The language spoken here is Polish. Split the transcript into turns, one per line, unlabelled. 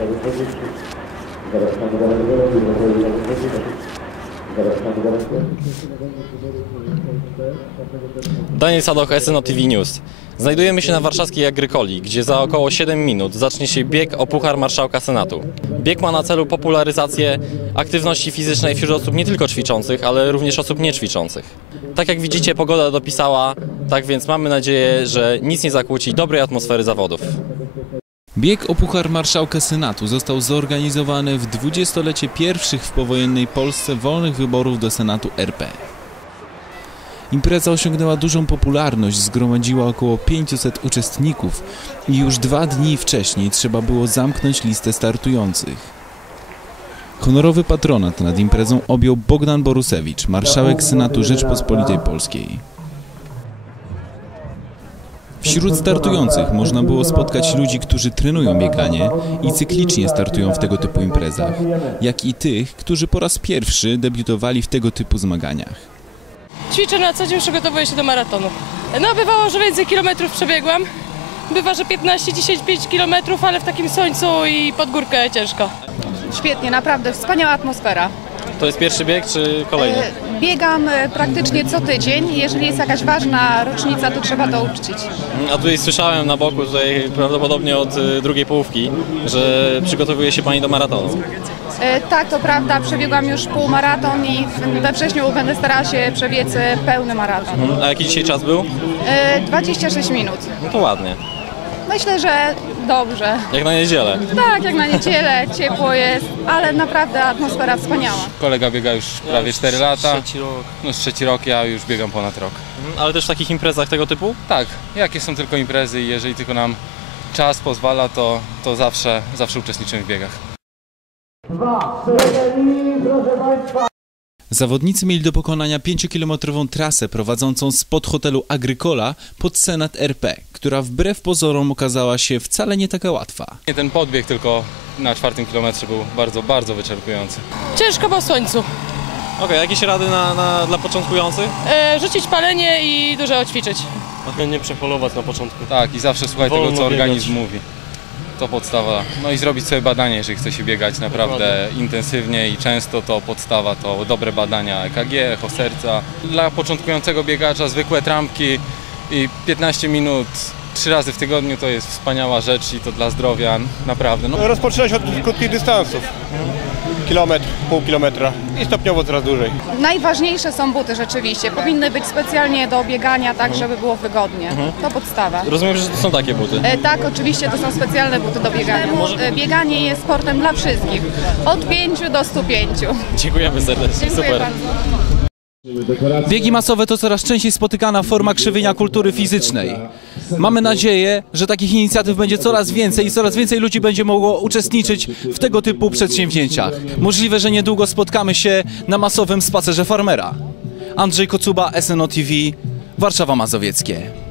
Daniel Sadoch, SNO TV News. Znajdujemy się na warszawskiej Agrykoli, gdzie za około 7 minut zacznie się bieg o Puchar Marszałka Senatu. Bieg ma na celu popularyzację aktywności fizycznej wśród osób nie tylko ćwiczących, ale również osób niećwiczących. Tak jak widzicie, pogoda dopisała, tak więc mamy nadzieję, że nic nie zakłóci dobrej atmosfery zawodów.
Bieg o Puchar Marszałka Senatu został zorganizowany w 20-lecie pierwszych w powojennej Polsce wolnych wyborów do Senatu RP. Impreza osiągnęła dużą popularność, zgromadziła około 500 uczestników i już 2 dni wcześniej trzeba było zamknąć listę startujących. Honorowy patronat nad imprezą objął Bogdan Borusewicz, marszałek Senatu Rzeczpospolitej Polskiej. Wśród startujących można było spotkać ludzi, którzy trenują bieganie i cyklicznie startują w tego typu imprezach, jak i tych, którzy po raz pierwszy debiutowali w tego typu zmaganiach.
Ćwiczę na co dzień, przygotowuję się do maratonu. No bywało, że więcej kilometrów przebiegłam. Bywa, że 15, 10, 5 kilometrów, ale w takim słońcu i pod górkę ciężko.
Świetnie, naprawdę wspaniała atmosfera.
To jest pierwszy bieg czy kolejny?
Biegam praktycznie co tydzień. Jeżeli jest jakaś ważna rocznica, to trzeba to uczcić.
A tutaj słyszałem na boku, tutaj prawdopodobnie od drugiej połówki, że przygotowuje się Pani do maratonu.
Tak, to prawda. Przebiegłam już półmaraton i we wrześniu będę starała się przebiec pełny maraton.
A jaki dzisiaj czas był?
26 minut.
No to ładnie.
Myślę, że dobrze.
Jak na niedzielę.
Tak, jak na niedzielę, ciepło jest, ale naprawdę atmosfera wspaniała.
Kolega biega już prawie 4 lata, no trzeci rok, ja już biegam ponad rok.
Ale też w takich imprezach tego typu?
Tak, jakie są tylko imprezy i jeżeli tylko nam czas pozwala, to zawsze uczestniczymy w biegach.
Zawodnicy mieli do pokonania 5-kilometrową trasę prowadzącą spod hotelu Agrykola pod Senat RP, która wbrew pozorom okazała się wcale nie taka łatwa.
Ten podbieg tylko na 4. kilometrze był bardzo, bardzo wyczerpujący.
Ciężko po słońcu.
Okej, jakieś rady dla początkujących?
Rzucić palenie i dużo ćwiczyć.
Nie przepolować na początku.
Tak, i zawsze słuchaj tego, co organizm mówi. To podstawa. No i zrobić sobie badanie, jeżeli chce się biegać naprawdę intensywnie i często, to podstawa to dobre badania EKG, echo serca. Dla początkującego biegacza zwykłe trampki i 15 minut 3 razy w tygodniu to jest wspaniała rzecz i to dla zdrowia naprawdę. No.
Rozpoczynać od krótkich dystansów. Kilometr, pół kilometra i stopniowo coraz dłużej.
Najważniejsze są buty rzeczywiście. Powinny być specjalnie do biegania, tak żeby było wygodnie. To podstawa.
Rozumiem, że to są takie buty.
Tak, oczywiście to są specjalne buty do biegania. Bieganie jest sportem dla wszystkich. Od 5 do 105.
Dziękujemy serdecznie.
Dziękuję
Super.
bardzo.
Biegi masowe to coraz częściej spotykana forma krzywienia kultury fizycznej. Mamy nadzieję, że takich inicjatyw będzie coraz więcej i coraz więcej ludzi będzie mogło uczestniczyć w tego typu przedsięwzięciach. Możliwe, że niedługo spotkamy się na masowym spacerze farmera. Andrzej Kocuba, SNO TV, Warszawa Mazowieckie.